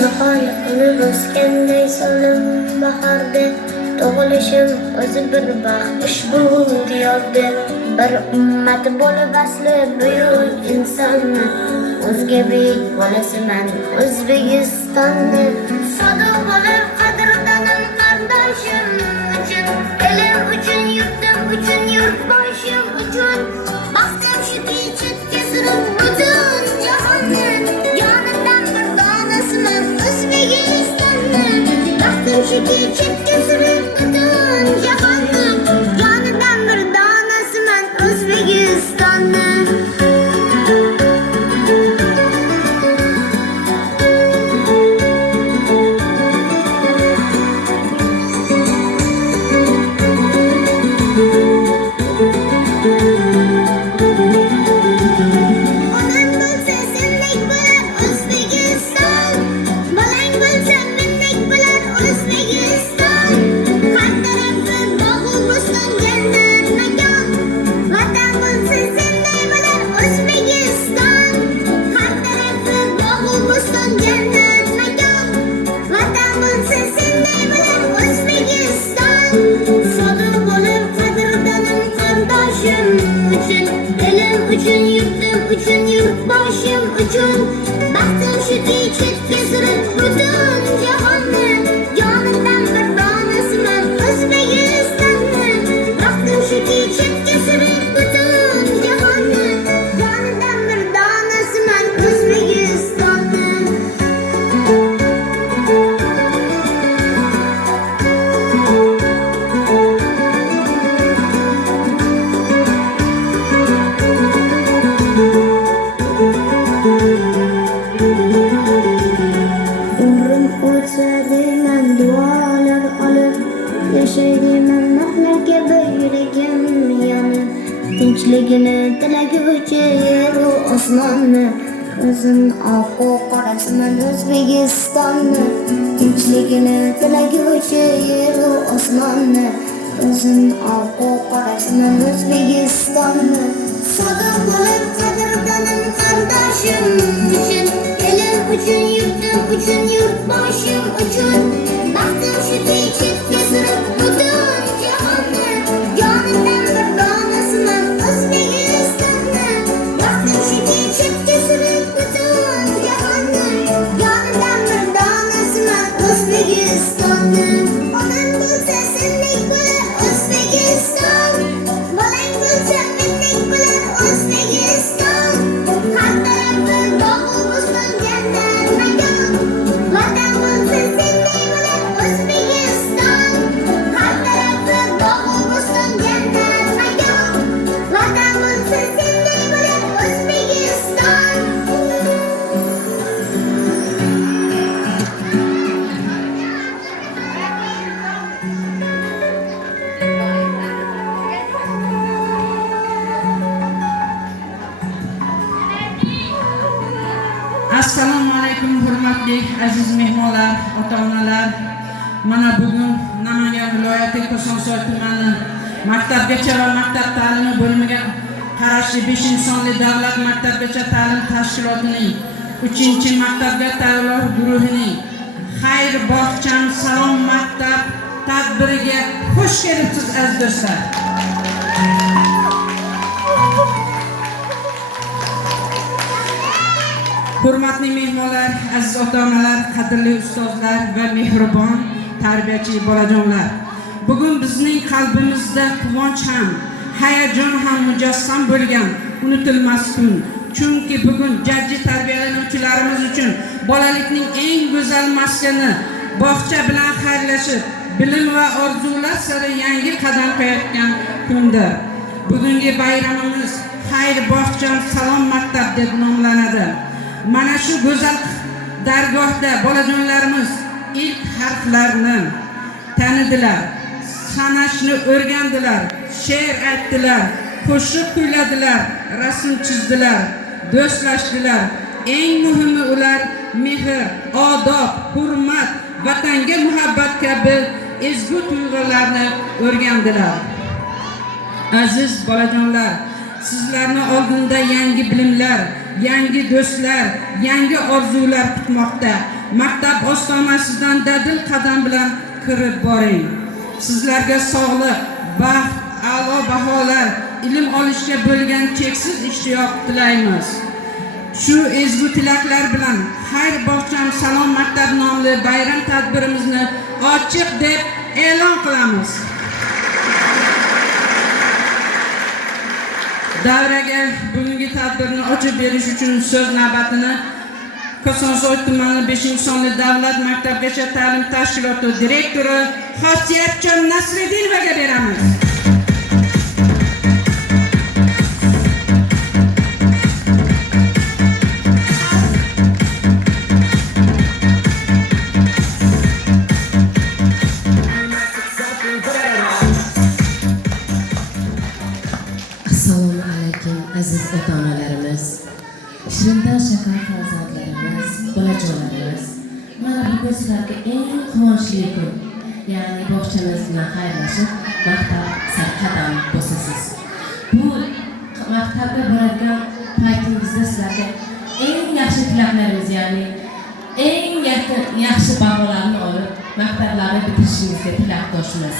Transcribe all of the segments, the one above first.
Nihoyatni bosganday so'lim bahorda tug'ilishim o'zi bir baxt ushbu diyorda bir ummat bo'lib asli buyuk insonni o'zga bek bolasiman O'zbekistonni sodiq bo'lib qadrdonim qardoshim uchun elim uchun yurtim uchun yurtboshim uchun baxtim shuki chetga surib butun jahonni yonimdan bir donasiman O'zbekistonni baxtim shuki chetga surib butun jahonni yonidan bir donasiman O'zbekistonni uchun yurtim uchun yurtboshim uchun baxtim shuki chetga surib butun jahonni yonimdan bir donasiman O'zbekistonni baxtim shuki chetga surib butun jahonni yonidan bir donasiman O'zbekistonni yashaydiman mahlarga yuragim yonib tinchligini tilaguvchi yeru osmonni o'zim oqu qorasiman O'zbekistonni tinchligini tilaguvchi yeru osmonni o'zim oqu qorasiman O'zbekistonni sodiq bo'lib qadrdonim qardoshim uchun elim uchun yurtim uchun yurtboshim uchun baxtim shuki chetga surib butun jahonni yonidan bir donasiman O'zbekistonni baxtim shuki chetga surib butun jahonni yonidan bir donasiman O'zbekistonni onam bo'lsa sendek bo'lar O'zbekiston bolang bo'lsa mendek bo'lar O'zbekiston har tarafi bog'u bo'ston jannat makon vatan bo'lsa sendek bo'lar O'zbekiston har tarafi bog'u bo'ston jannat makon vatan bo'lsa sendek bo'lar O'zbekiston Assalomu alaykum hurmatli aziz mehmonlar, ota-onalar. Mana bugun Namangan viloyati Kosonsoy tumani maktabgacha va maktab ta'limi bo'limiga qarashli 5-sonli davlat maktabgacha ta'lim tashkilotining 3-maktabga tayyorlov guruhining Xayr bog'cham salom maktab tadbiriga xush kelibsiz aziz do'stlar. Hurmatli mehmonlar, aziz ota-onalar, qadrli ustozlar va mehribon tarbiyachi bolajonlar. Bugun bizning qalbimizda quvonch ham, hayajon ham mujassam bo'lgan unutilmas kun. Chunki bugun jajji tarbiyalanuvchilarimiz uchun bolalikning eng go'zal maskani bog'cha bilan xayrlashib, bilim va orzular sari yangi qadam qo'yayotgan kundir. Bugungi bayramimiz Xayr bog'cham salom maktab deb nomlanadi. Mana shu go'zal dargohda bolajonlarimiz ilk harflarni tanidilar, sanashni o'rgandilar, she'r aytdilar, qo'shiq kuyladilar, rasm chizdilar, do'stlashdilar. Eng muhimi ular mehr, odob, hurmat, vatanga muhabbat kabi ezgu tuyg'ularni o'rgandilar. Aziz bolajonlar, sizlarni oldinda yangi bilimlar, yangi do'stlar, yangi orzular kutmoqda. Maktab ostonasidan dadil qadam bilan kirib boring. Sizlarga sog'lik, baxt, a'lo baholar, ilm olishga bo'lgan cheksiz ishtiyoq tilaymiz. Shu ezgu tilaklar bilan Xayr bog'cham Salom maktab nomli bayram tadbirimizni ochiq deb e'lon qilamiz. Davraga bugungi tadbirni ochib berish uchun so'z navbatini Kosonsoy tumani 5-sonli davlat maktabgacha ta'lim tashkiloti direktori Xosiyatjon Nasriddinovaga beramiz. Assalomu alaykum aziz ota-onalarimiz, shirindan shakar farzandlarimiz, bolajonlarimiz. Mana bugun sizlarga eng quvonchli kun, ya'ni bog'chamiz bilan xayrlashib, maktab sari qadam bosasiz. Bu maktabga boradigan paytingizda sizlarga eng yaxshi tilaklarimiz, ya'ni eng yaxshi baholarni olib, maktablarni bitirishingizga tilakdoshmiz.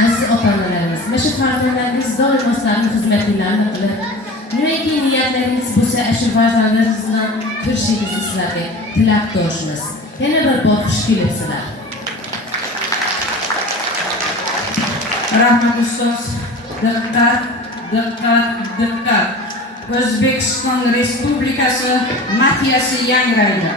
Aziz ota-onalarimiz, mana shu farzandlaringiz doimo sizlarning xizmatlarini qilib, nimaki niyatlaringiz bo'lsa, shu farzandlaringiz bilan ko'rishingizni sizlarga tilakdoshmiz. Yana bir bor xush kelibsizlar. Rahmat ustoz. Diqqat, diqqat, diqqat. O'zbekiston Respublikasi madhiyasi yangraydi.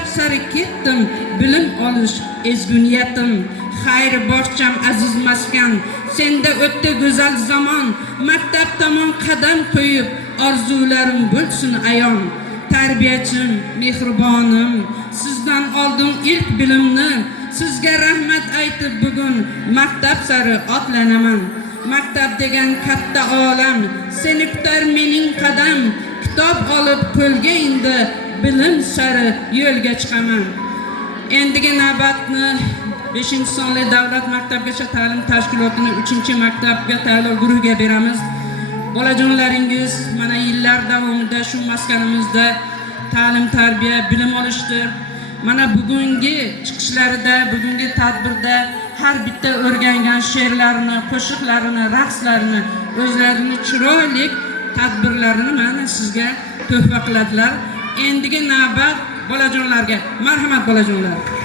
maktab sari ketdim, bilim olish ezgu niyatim. Xayr boshcham aziz maskan, senda o'tdi go'zal zamon. Maktab tomon qadam qo'yib, orzularim bo'lsin ayon. Tarbiyachim, mehribonim, sizdan oldim ilk bilimni. Sizga rahmat aytib bugun maktab sari otlanaman. Maktab degan katta olam, seni kutar mening qadam. Kitob olib qo'lga endi, bilim sari yo'lga chiqaman. Endigi navbatni 5-sonli davlat maktabgacha ta'lim tashkilotining 3-maktabga tayyor guruhiga beramiz. Bolajonlaringiz mana yillar davomida shu maskanimizda ta'lim, tarbiya, bilim olishdir. Mana bugungi chiqishlarida, bugungi tadbirda har bitta o'rgangan she'rlarini, qo'shiqlarini, raqslarini, o'zlarini chiroyli tadbirlarini mana sizga tuhfa qiladilar. Endigi navbat bolajonlarga. Marhamat bolajonlar.